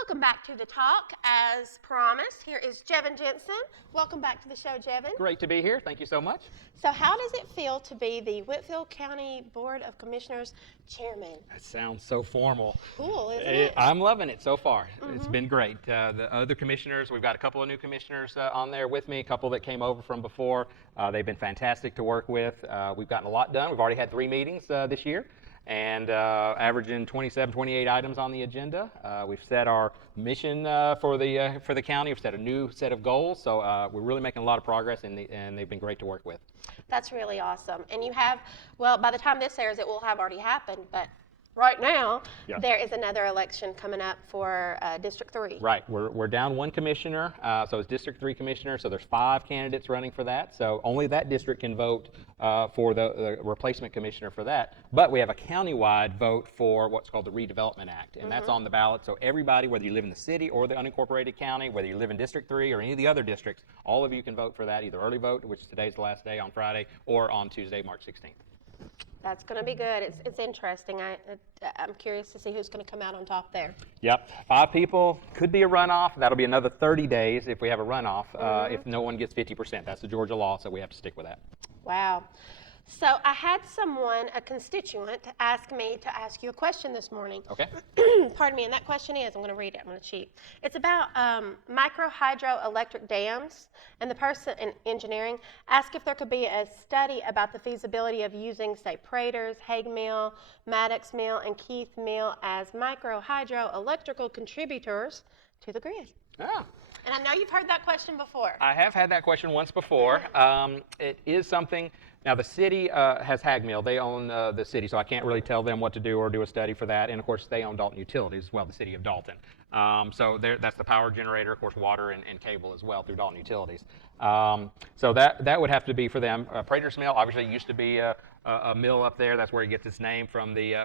Welcome back to the talk. As promised, here is Jevin Jensen. Welcome back to the show, Jevin. Great to be here. Thank you so much. So how does it feel to be the Whitfield County Board of Commissioners Chairman? That sounds so formal. Cool, isn't it? I'm loving it so far. It's been great. The other commissioners, we've got a couple of new commissioners on there with me, a couple that came over from before. They've been fantastic to work with. We've gotten a lot done. We've already had 3 meetings this year, and averaging 27, 28 items on the agenda. We've set our mission for the county. We've set a new set of goals, so we're really making a lot of progress, and they've been great to work with. That's really awesome. And you have, well, by the time this airs, it will have already happened, but right now, there is another election coming up for District 3. Right. We're down 1 commissioner, so it's District 3 commissioner, so there's 5 candidates running for that. So only that district can vote for the replacement commissioner for that. But we have a countywide vote for what's called the Redevelopment Act, and that's on the ballot. So everybody, whether you live in the city or the unincorporated county, whether you live in District 3 or any of the other districts, all of you can vote for that, either early vote, which today's the last day on Friday, or on Tuesday, March 16th. That's going to be good. It's interesting. I'm curious to see who's going to come out on top there. Yep, 5 people, could be a runoff. That'll be another 30 days if we have a runoff, if no one gets 50%. That's the Georgia law, so we have to stick with that. Wow. So I had someone, a constituent, ask me to ask you a question this morning. Okay. Pardon me, and that question is, I'm going to read it, I'm going to cheat. It's about micro hydroelectric dams, and the person in engineering asked if there could be a study about the feasibility of using, say, Prater's, Hague Mill, Maddox Mill, and Keith Mill as micro hydroelectrical contributors to the grid. Ah. And I know you've heard that question before. I have had that question once before. It is something. Now, the city has Hague Mill. They own the city, so I can't really tell them what to do or do a study for that. And, of course, they own Dalton Utilities as well, the city of Dalton. So that's the power generator, of course, water and cable as well through Dalton Utilities. So that would have to be for them. Prater's Mill obviously used to be a mill up there. That's where it gets its name from the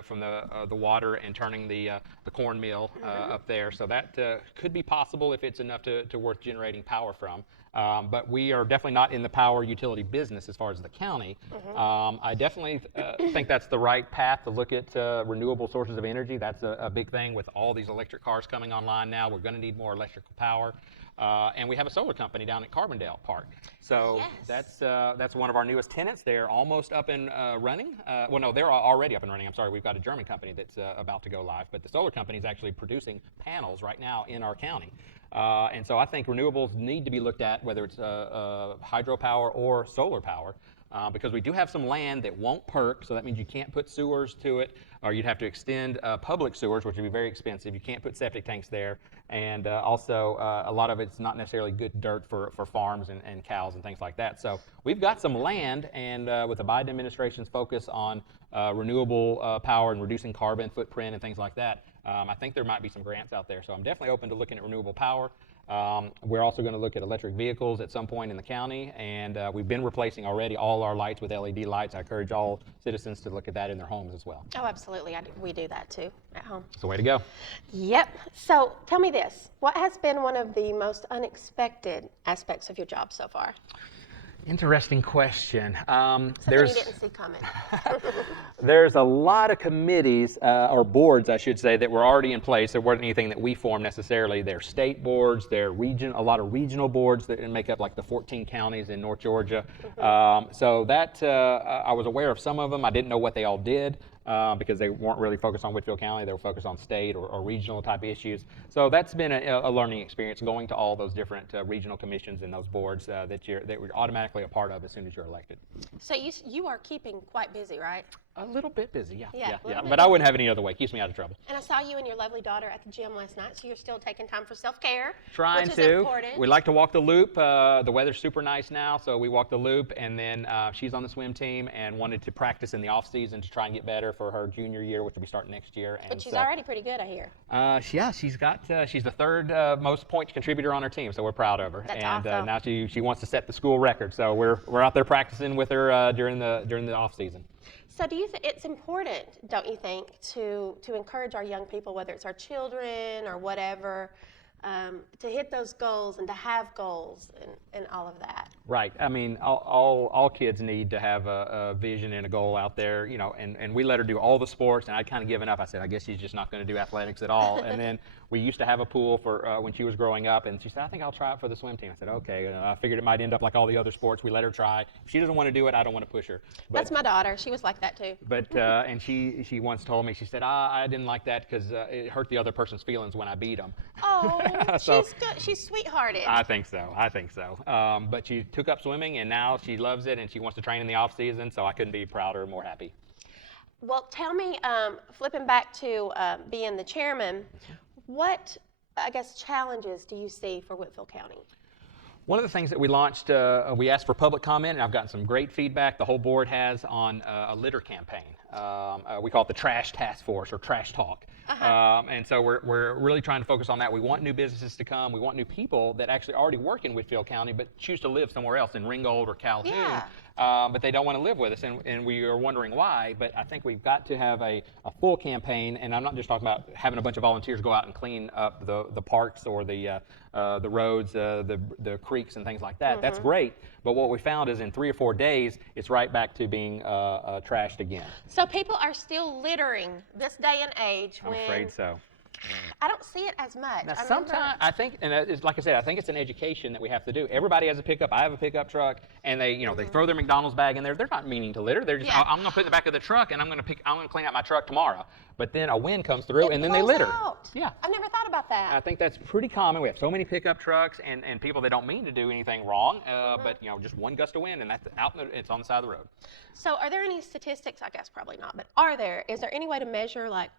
water and turning the corn mill up there. So that could be possible if it's enough to worth generating power from. But we are definitely not in the power utility business as far as the county. I definitely think that's the right path to look at renewable sources of energy. That's a big thing with all these electric cars coming online now. We're going to need more electrical power. And we have a solar company down at Carbondale Park. So that's one of our newest tenants. They're almost up and running. Well, no, they're already up and running. I'm sorry, we've got a German company that's about to go live. But the solar company is actually producing panels right now in our county. And so I think renewables need to be looked at, whether it's hydropower or solar power. Because we do have some land that won't perk, so that means you can't put sewers to it, or you'd have to extend public sewers, which would be very expensive. You can't put septic tanks there, and also a lot of it's not necessarily good dirt for farms and cows and things like that. So we've got some land, and with the Biden administration's focus on renewable power and reducing carbon footprint and things like that, I think there might be some grants out there. So I'm definitely open to looking at renewable power. We're also going to look at electric vehicles at some point in the county, and we've been replacing already all our lights with LED lights. I encourage all citizens to look at that in their homes as well. Oh, absolutely. We do that too at home. It's the way to go. Yep. So tell me this. What has been one of the most unexpected aspects of your job so far? Interesting question. Something you didn't see coming. There's a lot of committees, or boards, I should say, that were already in place. There wasn't anything that we formed necessarily. They're state boards, they're a lot of regional boards that make up like the 14 counties in North Georgia. So that, I was aware of some of them. I didn't know what they all did. Because they weren't really focused on Whitfield County. They were focused on state or regional type issues. So that's been a learning experience, going to all those different regional commissions and those boards that you're automatically a part of as soon as you're elected. So you are keeping quite busy, right? A little bit busy, yeah. Yeah. But I wouldn't have any other way. Keeps me out of trouble. And I saw you and your lovely daughter at the gym last night, so you're still taking time for self-care. Trying which to. is important. We like to walk the loop. The weather's super nice now, so we walk the loop. And then she's on the swim team and wanted to practice in the off season to try and get better for her junior year, which will be starting next year. And but she's already pretty good, I hear. Yeah, she's the third most points contributor on her team, so we're proud of her. That's and awesome. Now she wants to set the school record, so we're out there practicing with her during the off season. So do you think it's important, don't you think, to encourage our young people, whether it's our children or whatever, to hit those goals and to have goals and all of that. Right. I mean, all kids need to have a vision and a goal out there, you know, and we let her do all the sports, and I'd kind of given up. I said, I guess she's just not going to do athletics at all. And then we used to have a pool for when she was growing up, and she said, I think I'll try it for the swim team. I said, okay. I figured it might end up like all the other sports. We let her try. If she doesn't want to do it, I don't want to push her. But, That's my daughter. She was like that too. But and she once told me, she said, I didn't like that because it hurt the other person's feelings when I beat them. Oh, So, she's good. She's sweethearted. I think so. But she took up swimming, and now she loves it, and she wants to train in the off season. So I couldn't be prouder or more happy. Well, tell me, flipping back to being the chairman, what, I guess, challenges do you see for Whitfield County? One of the things that we launched, we asked for public comment, and I've gotten some great feedback. The whole board has on a litter campaign. We call it the Trash Task Force or Trash Talk. And so we're really trying to focus on that. We want new businesses to come. We want new people that actually already work in Whitfield County but choose to live somewhere else in Ringgold or Calhoun. Yeah. But they don't want to live with us, and we are wondering why. But I think we've got to have a full campaign, and I'm not just talking about having a bunch of volunteers go out and clean up the parks or the roads, the creeks and things like that. That's great, but what we found is in 3 or 4 days, it's right back to being trashed again. So people are still littering this day and age. I'm afraid so. I don't see it as much. Now, sometimes I think, and it's, like I said, I think it's an education that we have to do. Everybody has a pickup. I have a pickup truck, and they throw their McDonald's bag in there. They're not meaning to litter. They're just, I'm going to put it in the back of the truck, and I'm going to clean out my truck tomorrow. But then a wind comes through, and then they litter. Out. Yeah. I've never thought about that. I think that's pretty common. We have so many pickup trucks and people that don't mean to do anything wrong, but just one gust of wind, and that's out. It's on the side of the road. So, are there any statistics? I guess probably not, but is there any way to measure, like,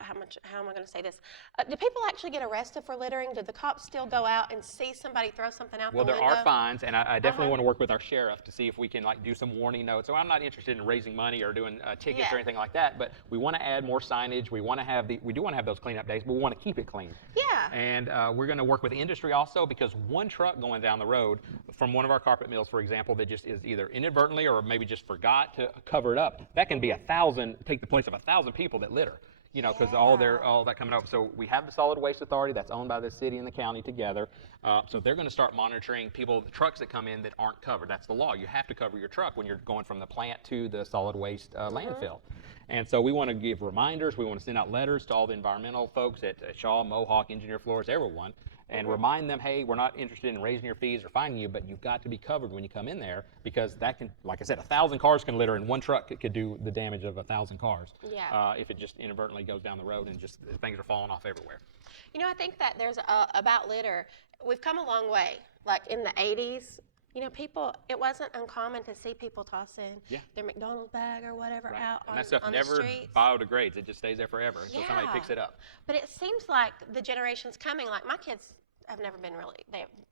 how am I going to say this? Do people actually get arrested for littering? Do the cops still go out and see somebody throw something out the window? Well, there are fines, and I definitely want to work with our sheriff to see if we can do some warning notes. So I'm not interested in raising money or doing tickets or anything like that, but we want to add more signage. We do want to have those cleanup days, but we want to keep it clean. Yeah. And we're going to work with industry also, because one truck going down the road from one of our carpet mills, for example, that just is either inadvertently or maybe just forgot to cover it up, that can be take the place of 1,000 people that litter. Because all that coming up. So we have the Solid Waste Authority that's owned by the city and the county together. So they're going to start monitoring the trucks that come in that aren't covered. That's the law. You have to cover your truck when you're going from the plant to the solid waste landfill. And so we want to give reminders. We want to send out letters to all the environmental folks at Shaw, Mohawk, Engineer Floors, everyone, and remind them, hey, we're not interested in raising your fees or fining you, but you've got to be covered when you come in there, because that can, like I said, 1,000 cars can litter, and one truck could do the damage of 1,000 cars. Yeah. If it just inadvertently goes down the road and just things are falling off everywhere. I think that there's about litter, we've come a long way. Like in the 80s, it wasn't uncommon to see people tossing their McDonald's bag or whatever out on the streets. And that stuff never biodegrades. It just stays there forever until somebody picks it up. But it seems like the generations coming, like my kids they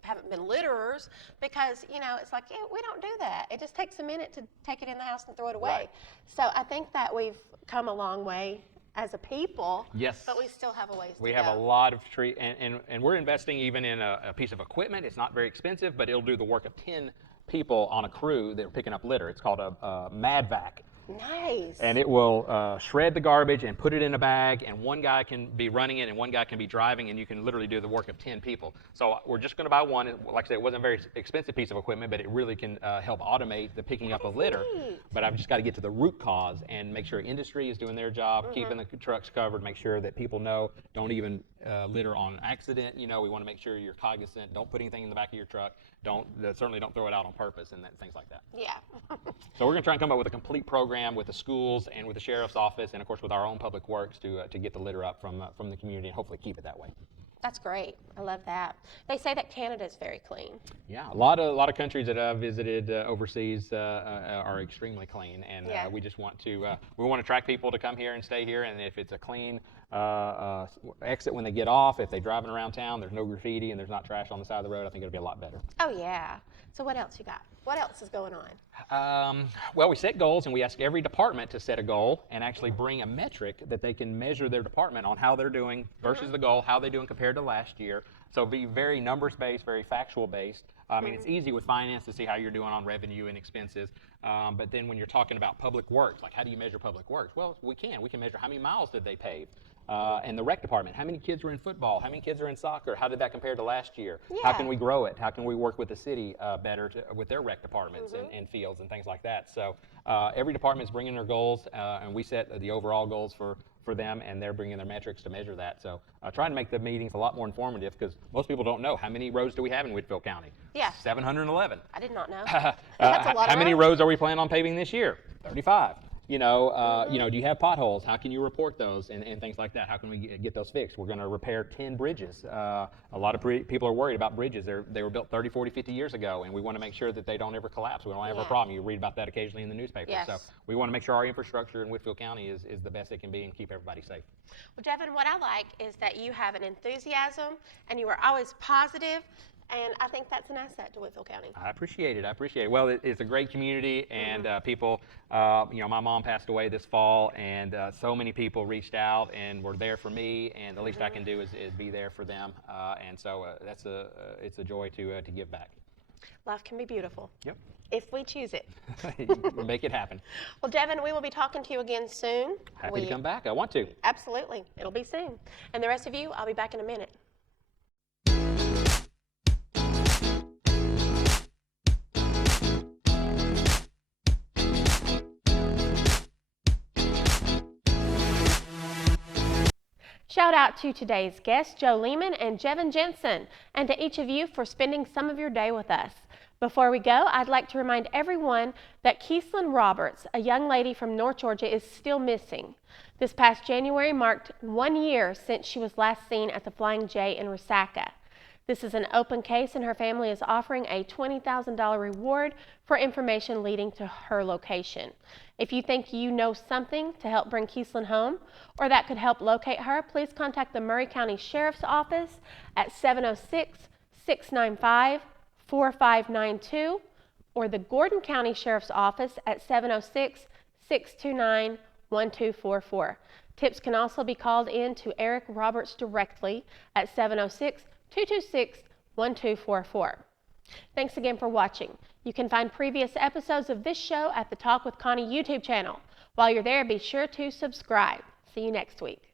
haven't been litterers, because, it's like, we don't do that. It just takes a minute to take it in the house and throw it away. Right. So I think that we've come a long way as a people. Yes. But we still have a ways to go. We have a lot of and we're investing even in a piece of equipment. It's not very expensive, but it'll do the work of 10 people on a crew that are picking up litter. It's called a Mad Vac. Nice. And it will shred the garbage and put it in a bag, and one guy can be running it and one guy can be driving, and you can literally do the work of 10 people. So we're just going to buy one. Like I said, it wasn't a very expensive piece of equipment, but it really can help automate the picking up of litter. Neat. But I've just got to get to the root cause and make sure industry is doing their job, keeping the trucks covered, make sure that people know, don't even litter on accident. We want to make sure you're cognizant. Don't put anything in the back of your truck. Certainly don't throw it out on purpose and things like that. Yeah. So we're going to try and come up with a complete program with the schools and with the sheriff's office, and of course with our own public works to get the litter up from the community and hopefully keep it that way. That's great. I love that. They say that Canada's very clean. Yeah, a lot of countries that I've visited overseas are extremely clean, and we just want to attract people to come here and stay here. And if it's a clean exit when they get off, if they're driving around town, there's no graffiti and there's not trash on the side of the road, I think it'll be a lot better. Oh yeah. So what else you got? What else is going on? Well, we set goals, and we ask every department to set a goal and actually bring a metric that they can measure their department on how they're doing versus the goal, how they're doing compared to last year. So be very numbers-based, very factual-based. I mean, it's easy with finance to see how you're doing on revenue and expenses, but then when you're talking about public works, like how do you measure public works? Well, we can measure how many miles did they pave. And the rec department, how many kids are in football? How many kids are in soccer? How did that compare to last year? Yeah. How can we grow it? How can we work with the city better with their rec departments and fields and things like that? So every department is bringing their goals, and we set the overall goals for them, and they're bringing their metrics to measure that. So trying to make the meetings a lot more informative, because most people don't know how many roads do we have in Whitfield County. Yeah. 711. I did not know. That's a lot How of many roads. roads are we planning on paving this year? 35. You know, do you have potholes? How can you report those and things like that? How can we get those fixed? We're going to repair 10 bridges. A lot of people are worried about bridges. They were built 30, 40, 50 years ago, and we want to make sure that they don't ever collapse. We don't have a problem. You read about that occasionally in the newspaper. Yes. So we want to make sure our infrastructure in Whitfield County is the best it can be and keep everybody safe. Well, Jevin, what I like is that you have an enthusiasm and you are always positive, and I think that's an asset to Whitfield County. I appreciate it. Well, it's a great community, and people, you know, my mom passed away this fall, and so many people reached out and were there for me, and the least I can do is be there for them, and so it's a joy to give back. Life can be beautiful. Yep. If we choose it. Make it happen. Well, Jevin, we will be talking to you again soon. Happy to come back. I want to. Absolutely. It'll be soon. And the rest of you, I'll be back in a minute. Shout out to today's guests, Joe Lehman and Jevin Jensen, and to each of you for spending some of your day with us. Before we go, I'd like to remind everyone that Keeslyn Roberts, a young lady from North Georgia, is still missing. This past January marked 1 year since she was last seen at the Flying J in Resaca. This is an open case, and her family is offering a $20,000 reward for information leading to her location. If you think you know something to help bring Keeslyn home or that could help locate her, please contact the Murray County Sheriff's Office at 706-695-4592 or the Gordon County Sheriff's Office at 706-629-1244. Tips can also be called in to Eric Roberts directly at 706-226-1244. Thanks again for watching. You can find previous episodes of this show at the Talk with Connie YouTube channel. While you're there, be sure to subscribe. See you next week.